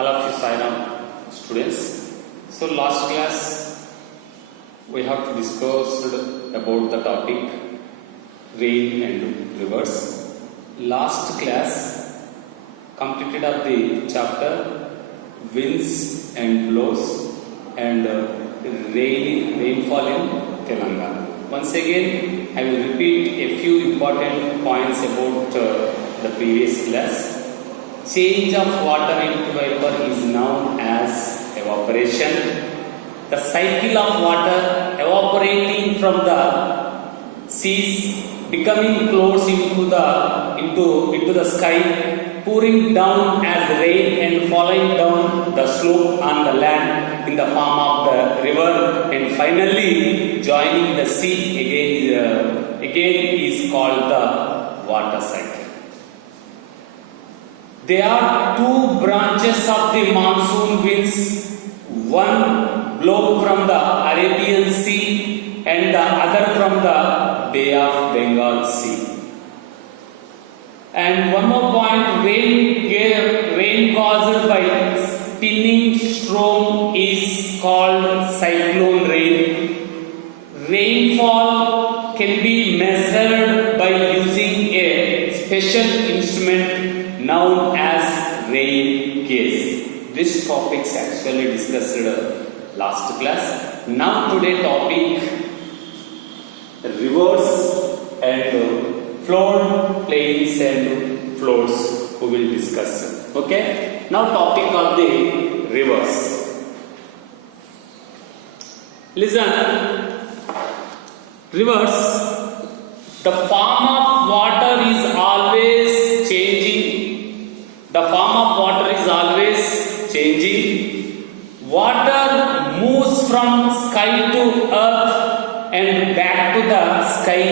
all of you Sairam students. So last class we have to discuss about the topic rain and rivers. Last class completed of the chapter winds and blows and rainfall in Telangana. Once again I will repeat a few important points about the previous class. Change of water into vapor is known as evaporation. The cycle of water evaporating from the seas, becoming clouds into the sky, pouring down as rain and falling down the slope on the land in the form of the river, and finally joining the sea again is called the water cycle. There are two branches of the monsoon winds. One blow from the Arabian Sea and the other from the Bay of Bengal Sea. And one more point, rain caused by spinning storm is called cyclone rain. Rainfall can be measured by using a special instrument known as rain gauge. This topic is actually discussed last class. Now today topic rivers and flood plains and floods we will discuss. Okay. Now topic of the rivers. Listen. Rivers. The form of water is always changing. The form of water is always changing. Water moves from sky to earth and back to the sky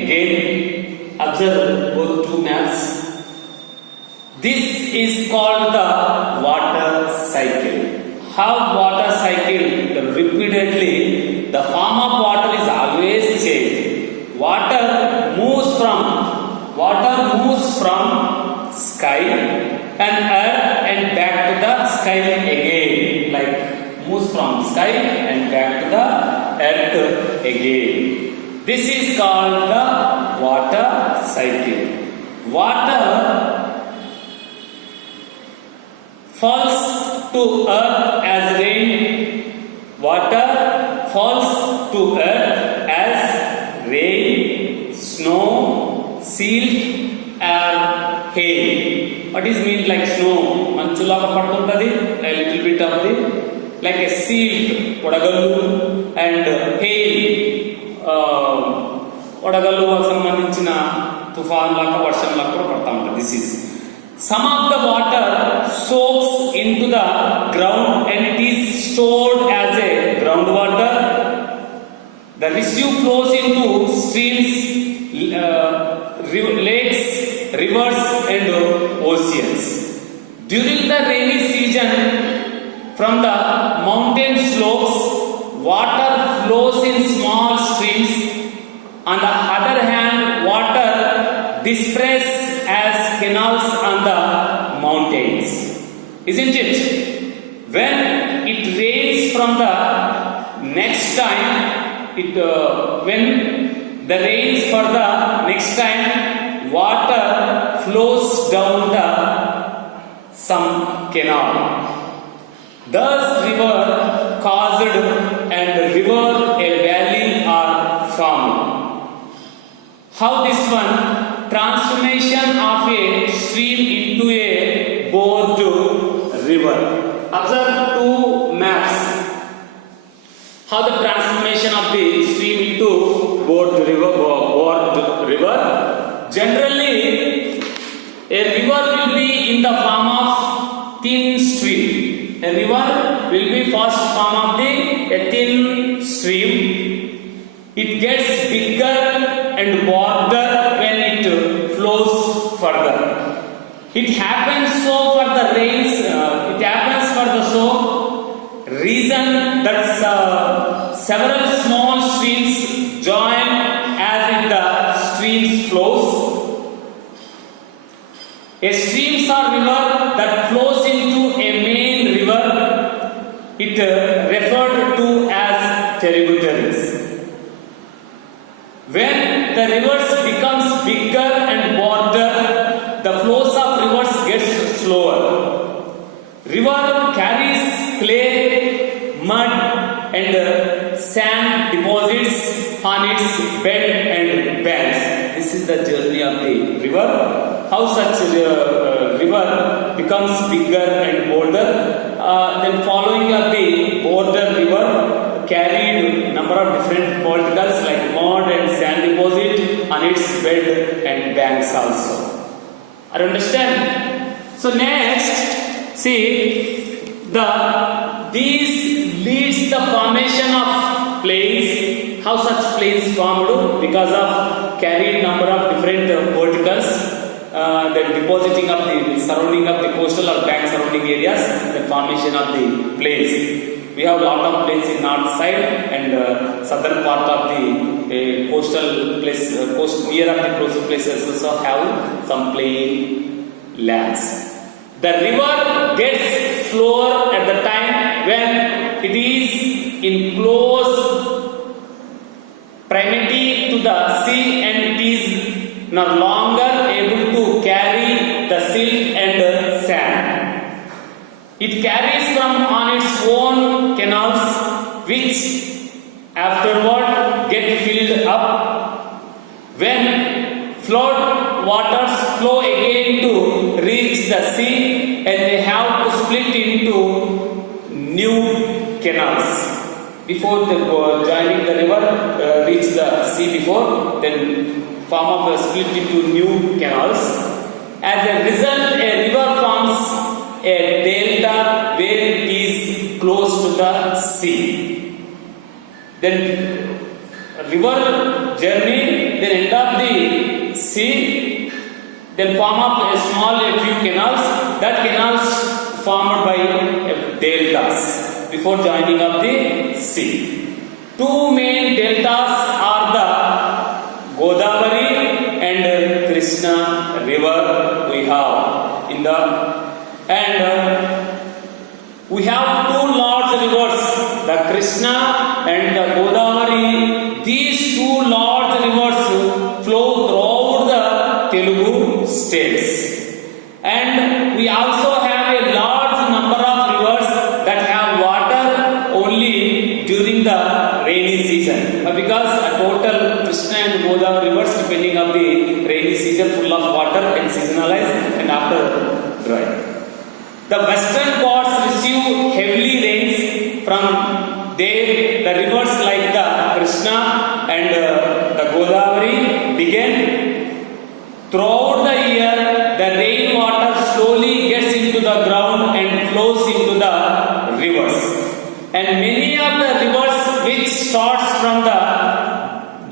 again. Observe both two maps. This is called the water cycle. How water cycle repeatedly, the form of water is always changed. Water moves from sky and earth and back to the sky again. Like moves from sky and back to the earth again. This is called the water cycle. Water falls to earth as rain. Water falls to earth as rain, snow, silt, or hail. What is mean like snow? Manchulaga padtuntadi, a little bit of the like a silt, odagallu, and hail. Odagallu సంబంధించిన తుఫాన్ లాగా వర్షం లాగా కూడా పడతా ఉంటుంది. This is some of the water soaks into the ground and it is stored as a groundwater. The residue flows into streams, lakes, rivers and oceans. During the rainy season, from the mountain slopes, water flows in small streams. On the other hand, water disperses as canals on the mountains. Isn't it? When it rains from the next time, when the rains for the next time, water flows down the some canal. Thus river caused and river a valley are formed. How this one? Transformation of a stream into a board river. Observe two maps. How the transformation of the stream into board river. Generally, a river will be in the form of thin stream. A river will be first form of a thin stream. It gets bigger and broader when it flows further. It happens so for the rains. It happens for the reason that several small streams join as the streams flows. A streams or river that flows into a main it referred to as tributaries. When the rivers becomes bigger and broader, the flows of rivers gets slower. River carries clay, mud and sand deposits on its bed and banks. This is the journey of the river. How such river becomes bigger and bolder. Then following up the border river carried number of different particles like mud and sand deposit on its bed and banks also. I understand. So next, see these leads the formation of plains. How such plains formed? Because of carried number of different particles. The depositing of the surrounding of the coastal or bank surrounding areas, the formation of the plains. We have a lot of plains in north side and southern part of the coastal place, near of the coastal places also have some plain lands. The river gets slower at the time when it is in close proximity to the sea and it is no longer able to carry the silt and sand. It carries from on its own canals which afterward get filled up. When flood waters flow again to reach the sea and they have to split into new canals. Before they joining the river, reach the sea before, then form of a split into new canals. As a result, a river forms a delta where it is close to the sea. Then river journey, then end up the sea, then form up a few canals. That canals formed by deltas before joining up the sea. Two main deltas are the Godavari and Krishna river we have in the we have two large rivers, the Krishna and the Godavari. These two large rivers flow throughout the Telugu states, and we also have a large number of rivers that have water only during the rainy season, because a total Krishna and Godavari rivers, depending on the rainy season, full of water and seasonalized and after dry. The western Ghats receive heavily rains from there. The rivers like the Krishna and the Godavari begin. Throughout the year, the rain water slowly gets into the ground and flows into the rivers. And many of the rivers which starts from the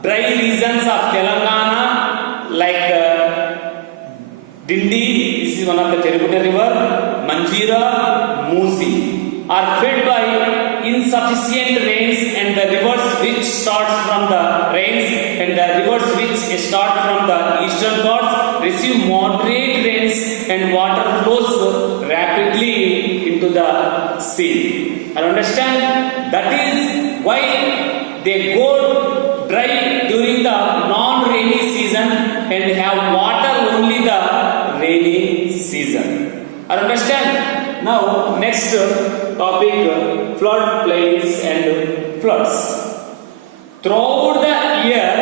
dry regions of Telangana, like Dindi, this is one of the tributary river, Manjira, Musi, are fed by insufficient rains, and the rivers which starts from the rains and the rivers which start from the eastern Ghats receive moderate rains and water flows rapidly into the sea. I understand? That is why they go dry during the non-rainy season and have water only the rainy season. I understand? Now next topic, flood plains and floods. Throughout the year,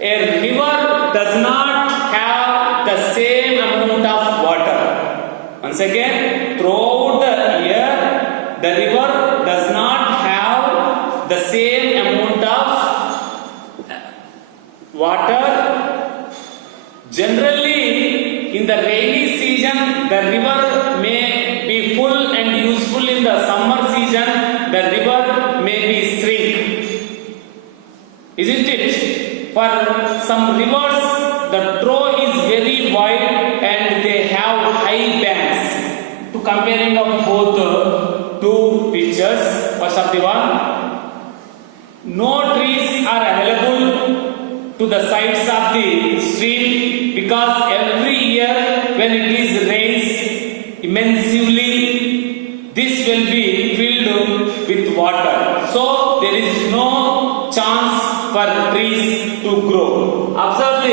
a river does not have the same amount of water. Once again, throughout the year, the river does not have the same amount of water. Generally, in the rainy season, the river may be full and useful. In the summer season, the river may be shrink. Isn't it? For some rivers, the trough is very wide and they have high banks. To comparing of both two pictures, first of the one, no trees are available to the sides of the stream because every year when it is rains immensely, this will be filled water. So there is no chance for trees to grow. Observe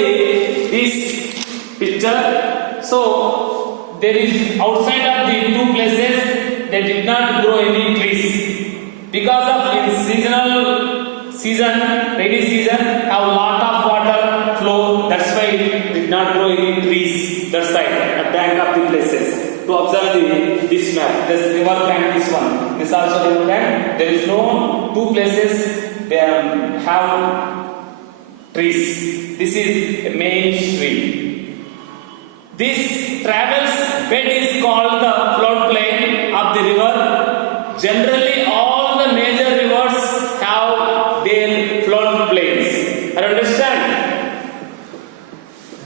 this picture. So there is outside of the two places they did not grow any trees because of in season rainy season have lot of water flow. That's why it did not grow any trees that side at bank of the places. To observe this map, this river bank, this one, this also river bank. There is no two places they have trees. This is a main stream. This travels bed is called the floodplain of the river. Generally, all the major rivers have their floodplains. Understand?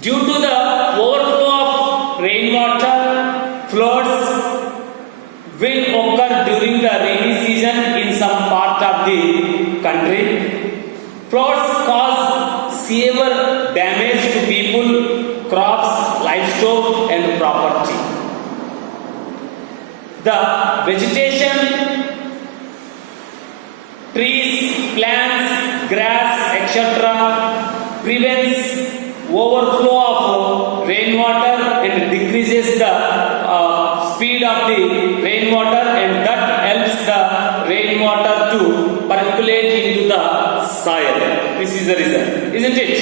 Due to the overflow of rainwater, floods will occur during the rainy season in some part of the country. Floods cause severe damage to people, crops, livestock and property. The vegetation, trees, plants, grass, etc. prevents overflow of rainwater and decreases the speed of the rainwater, and that helps the rainwater to percolate into the soil. This is the reason, isn't it?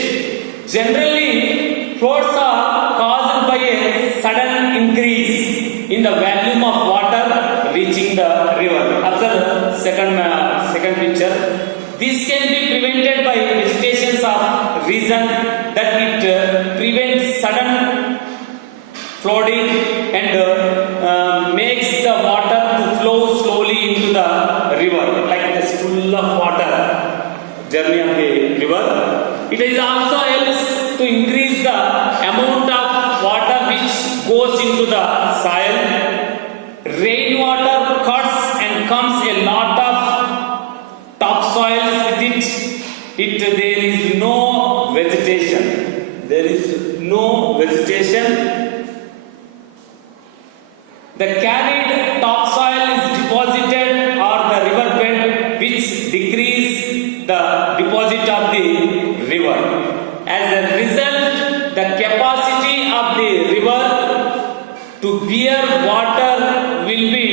Generally, floods are caused by a sudden increase in the volume of water reaching the river. Observe second picture. This can be prevented by vegetations of reason that it prevents sudden flooding and makes the water to flow slowly into the river, like this full of water journey of the river. It is also helps to increase the amount of water which goes into the soil. Rainwater cuts and comes a lot of topsoils with it. There is no vegetation. There is no vegetation. The carried topsoil is deposited on the riverbed, which decrease the deposit of the river. As a result, the capacity of the river to bear water will be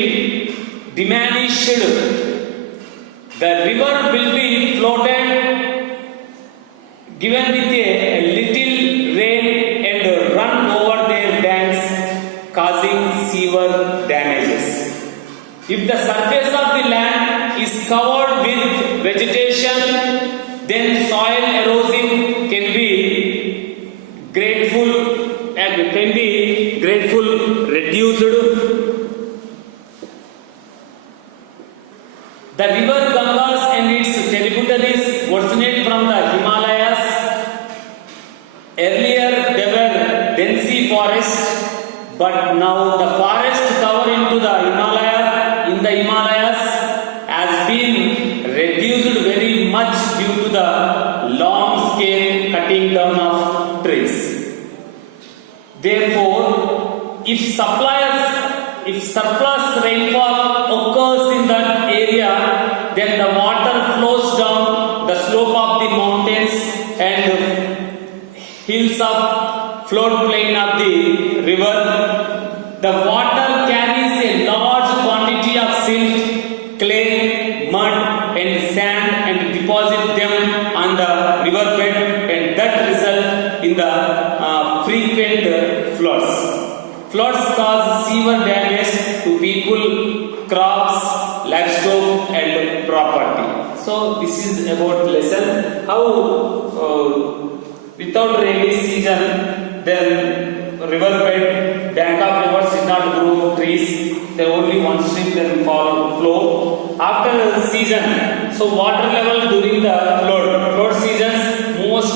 diminished. The river will be floated given with a little rain and run over their banks, causing severe damages. If the surface of the land is covered with vegetation, then soil erosion can be reduced. The river Ganges and its tributaries originate from the Himalayas. Earlier they were dense forests, but now the forest cover into the Himalayas has been reduced very much due to the long scale cutting down of trees. Therefore, if surplus rainfall occurs in that area, then the water flows down the slope of the mountains and hills of floodplain of the river. The water carries a large quantity of silt, clay, mud and sand and deposit them on the riverbed, and that result in the frequent floods. Floods cause severe damage to people, crops, livestock and property. So this is about lesson how without rainy season then riverbed, bank of rivers did not grow trees. There only one stream then flow. After the season, so water level during the flood seasons, most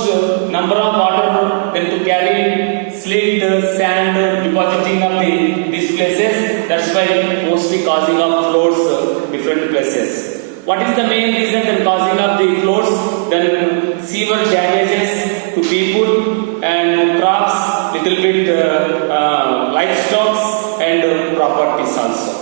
number of water then to carry silt, sand, depositing of these places. That's why mostly causing of floods different places. What is the main reason then causing of the floods? Then severe damages to people and crops, little bit livestock and properties also.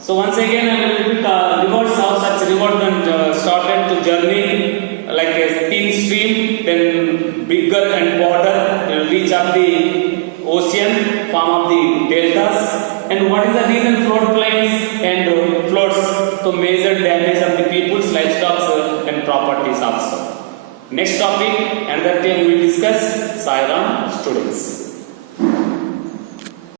So So once again I will repeat rivers, how such rivers then started to journey like a thin stream, then bigger and broader, will reach up the ocean, form of the deltas. And what is the reason floodplains and floods? To major damage of the people's livestock and properties also. Next topic, another time we will discuss. Sai Ram, students.